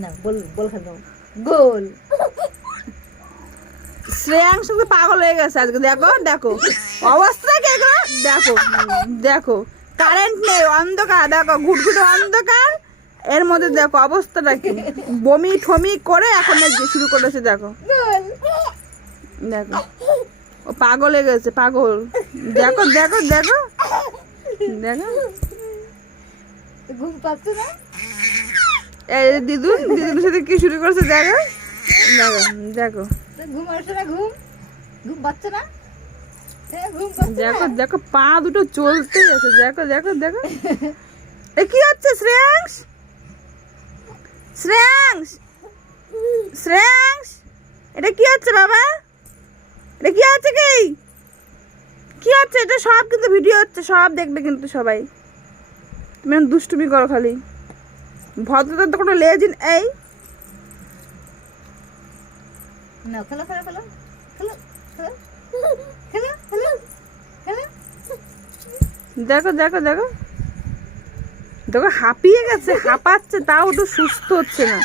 না বল বল খাও গোল। শ্রেয়াংশ তো পাগল হয়ে গেছে আজকে, দেখো দেখো অবস্থা কে গো, দেখো দেখো কারেন্ট নেই, অন্ধকার, দেখো ঘুটঘুটে অন্ধকার, এর মধ্যে দেখো অবস্থাটা কি, বমি ঠমি করে এখন শুরু করেছে, দেখো দেখো ও পাগল হয়ে গেছে, পাগল, দেখো দেখো দেখো দেখো ঘুম পাচ্ছে না, এই দিদুর সাথে কি শুরু করেছে, দেখো দেখো দেখো ঘুম আসছে না, ঘুম ঘুম পাচ্ছে না, ঘুম পাচ্ছে দেখো দেখো পা দুটো চলতেই আছে, দেখো দেখো দেখো এ কি হচ্ছে শ্রেয়াংশ, শ্রেয়াংশ শ্রেয়াংশ এটা কি হচ্ছে বাবা, এটা কি হচ্ছে, কি হচ্ছে এটা, সব কিন্তু ভিডিও হচ্ছে, সব দেখবে কিন্তু সবাই, তুমি দুষ্টুমি করো খালি, ভদ্রতার তো কোনো লেজিন এই না, খেলো খেলো খেলো খেলো খেলো খেলো খেলো খেলো, দেখো দেখো দেখো দেখো হাঁপিয়ে গেছে, হাঁপাচ্ছে, তাও তো সুস্থ হচ্ছে না,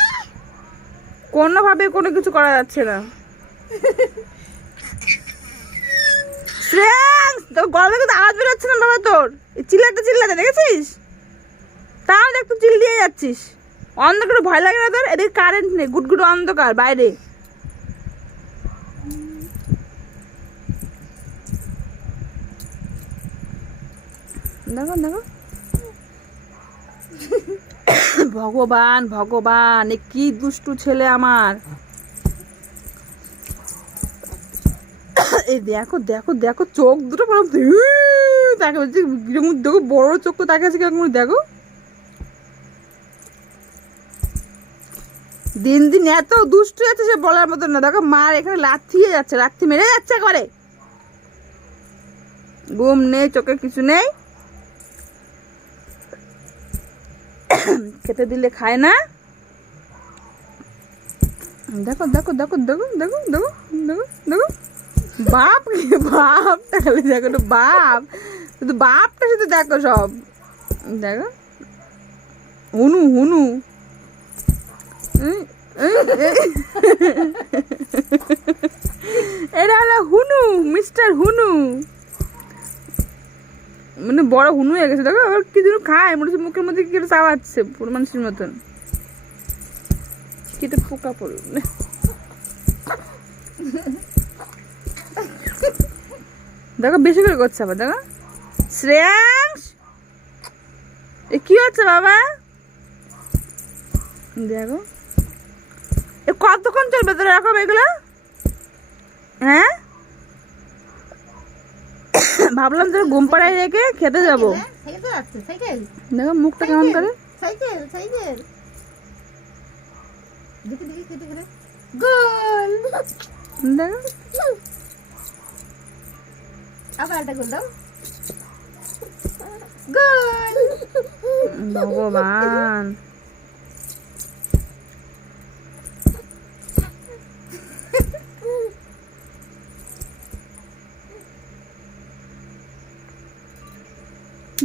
কোনোভাবে কোনো কিছু করা যাচ্ছে না। শ্রেয়াংশ তোর গলা থেকে তো আওয়াজ বেরোচ্ছে না বাবা, তোর চিল্লাতে দেখেছিস, তাও দেখ তুই চিল্লিয়ে যাচ্ছিস, অন্ধকারে ভয় লাগে না তোর, এদিকে কারেন্ট নেই, গুটগুট অন্ধকার বাইরে, দেখো দেখো ভগবান ভগবান এ কি দুষ্টু ছেলে আমার, এই দেখো দেখো দেখো চোখ দুটো তাকে বলছি দেখো বড় চোখ তো তাকে আছে কেমন, দেখো দিন দিন এত দুষ্টু আছে সে বলার মতো না, দেখো মার এখানে লাথিয়ে যাচ্ছে, লাথি মেরে যাচ্ছে করে, ঘুম নেই, চোখে কিছু নেই, খেতে দিলে খায় না, দেখো দেখো দেখো দেখো দেখো দেখো দেখো দেখো বাপ বাপ তাহলে দেখো বাপ, শুধু বাপটা শুধু দেখো সব, দেখো হুনু হুনু এটা হলো হুনু, মিস্টার হুনু, মানে বড় হুনু হয়ে গেছে, দেখো আবার কি যেন খায়, মনে হচ্ছে মুখের মধ্যে কি চাওয়াচ্ছে পুরো মানুষের মতন, কেটে পোকা পড়বে, দেখো বেশি করে করছে আবার, দেখো শ্রেয়াংশ এ কি হচ্ছে বাবা, দেখো এ কতক্ষণ চলবে তোর এরকম এগুলো, হ্যাঁ ভাবলাম তোর ঘুম পাড়ায় রেখে খেতে যাবো, দেখো মুখটা কেমন করে, সাইকেল সাইকেল দেখি দেখি খেতে খেতে গোল, দেখো আবার একটা গোল দাও, গোল, ভগবান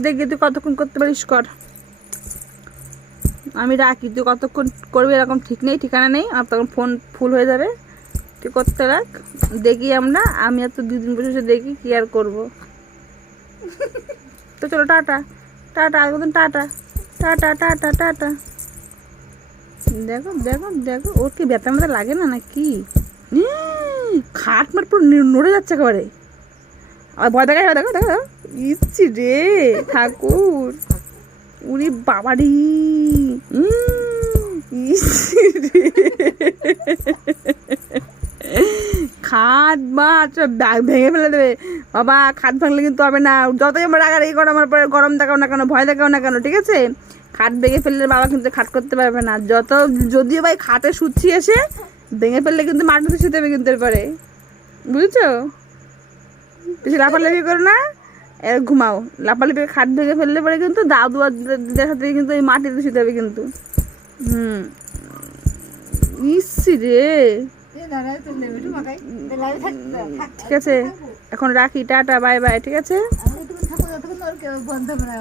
দেখি তুই কতক্ষণ করতে পারিস কর, আমি রাখি, তুই কতক্ষণ করবি এরকম ঠিক নেই, ঠিকানা নেই, আর তখন ফোন ফুল হয়ে যাবে, তুই করতে রাখ, দেখি আমরা, আমি আর তো 2 দিন বসে দেখি কি আর করবো, তো চলো টাটা টাটা, আর মতন টাটা টাটা টাটা টাটা, দেখো দেখো দেখো ওর কি ব্যথা ব্যথা লাগে না নাকি, খাট মাট পুরো নড়ে যাচ্ছে একেবারে, আর ভয় দেখায়, দেখো দেখো ইচ্ছি রে ঠাকুর, উরি বাবারি খাট মাছ ভেঙে ফেলে দেবে বাবা, খাট ভাঙলে কিন্তু হবে না, যতই আমার রাগারাগি করো আমার পরে গরম দেখাও না কেন, ভয় দেখাও না কেন, ঠিক আছে, খাট ভেঙে ফেললে বাবা কিন্তু খাট করতে পারবে না, যদিও ভাই খাটে শুচ্ছি এসে ভেঙে ফেললে কিন্তু মাটিতে শুতে হবে কিন্তু এরপরে, বুঝেছো, বেশি লাফালাফি করো না, ঘুমাও, লাফালাফি খাট ভেঙে ফেললে পরে কিন্তু দাদু আর দিদার সাথে কিন্তু ওই মাটিতে শুতে হবে কিন্তু, ইসি রে, ঠিক আছে এখন রাখি, টাটা বাই বাই, ঠিক আছে। বন্ধ করে